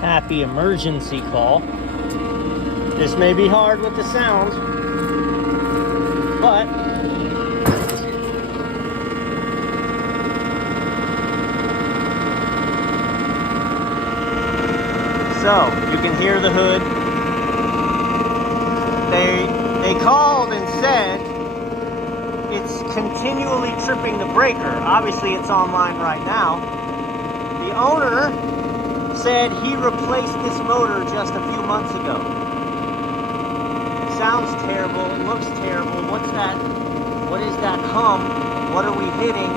happy emergency call. This may be hard with the sound, but so you can hear the hood. They called and said it's continually tripping the breaker. Obviously it's online right now. The owner said he replaced this motor just a few months ago. Sounds terrible, it looks terrible. What's that? What is that hum? What are we hitting?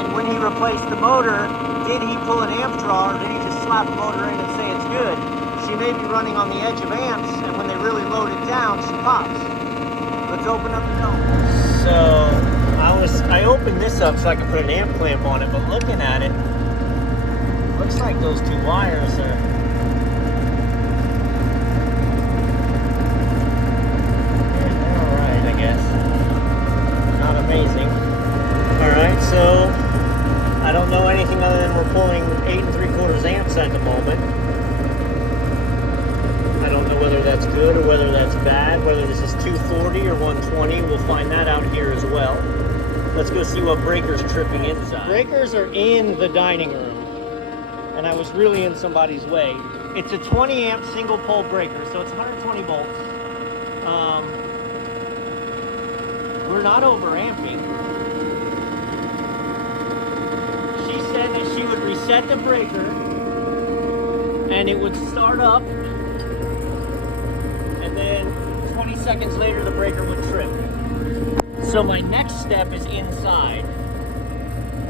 And when he replaced the motor, did he pull an amp draw or did he just slap the motor in and say it's good? She may be running on the edge of amps, and when they really load it down, she pops. Let's open up the dome. So I opened this up so I could put an amp clamp on it, but looking at it, looks like those two wires are alright, I guess. Not amazing. Alright, so I don't know anything other than we're pulling 8 3/4 amps at the moment. I don't know whether that's good or whether that's bad, whether this is 240 or 120. We'll find that out here as well. Let's go see what breaker's tripping inside. Breakers are in the dining room, and I was really in somebody's way. It's a 20 amp single pole breaker, so it's 120 volts. We're not overamping. She said that she would reset the breaker and it would start up, and then 20 seconds later the breaker would trip. So my next step is inside,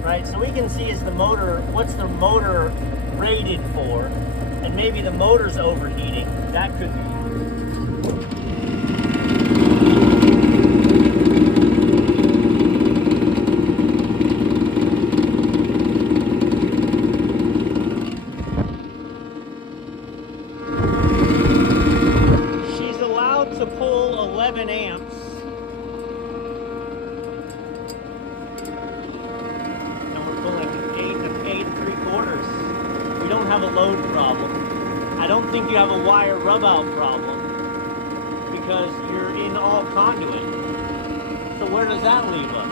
right? So we can see is the motor, what's the motor rated for, and maybe the motor's overheating. That could be. She's allowed to pull 11 amps. We don't have a load problem. I don't think you have a wire rub out problem because you're in all conduit. So where does that leave us?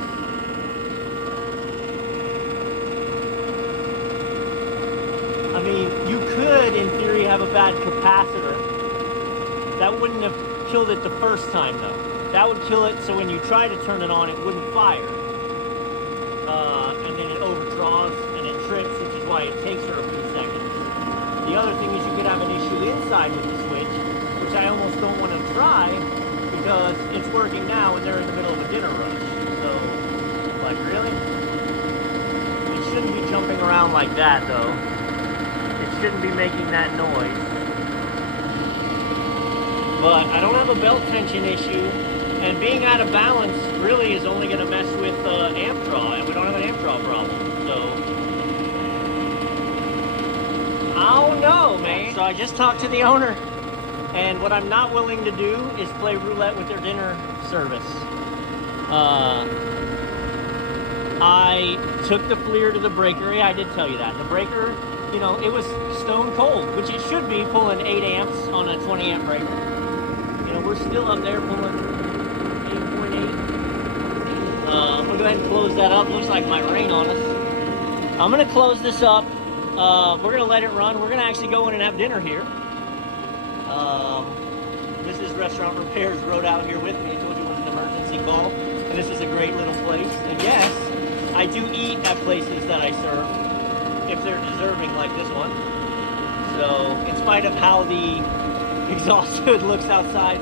I mean, you could, in theory, have a bad capacitor. That wouldn't have killed it the first time, though. That would kill it so when you try to turn it on, it wouldn't fire. And then it overdraws and it trips, which is why it takes her a few seconds. The other thing is you could have an issue inside with the switch, which I almost don't want to try because it's working now and they're in the middle of a dinner rush. So, like, really? It shouldn't be jumping around like that, though. It shouldn't be making that noise. But I don't have a belt tension issue, and being out of balance really is only going to mess with amp draw, and we don't have an amp draw problem. So, I don't know, man. So I just talked to the owner, and what I'm not willing to do is play roulette with their dinner service. I took the FLIR to the breaker. Yeah, I did tell you that. The breaker, you know, it was stone cold, which it should be, pulling 8 amps on a 20 amp breaker. You know, we're still up there pulling 8.8. I'm gonna go ahead and close that up. Looks like my rain on us. I'm gonna close this up. We're gonna let it run. We're gonna actually go in and have dinner here. This is Restaurant Repairs Road out here with me. I told you it was an emergency call, and this is a great little place. And yes, I do eat at places that I serve, if they're deserving like this one. So, in spite of how the exhaust hood looks outside,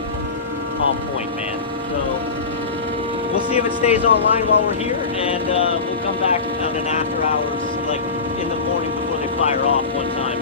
on point, man. So, we'll see if it stays online while we're here, and we'll come back on an after hours, like in the morning before they fire off one time.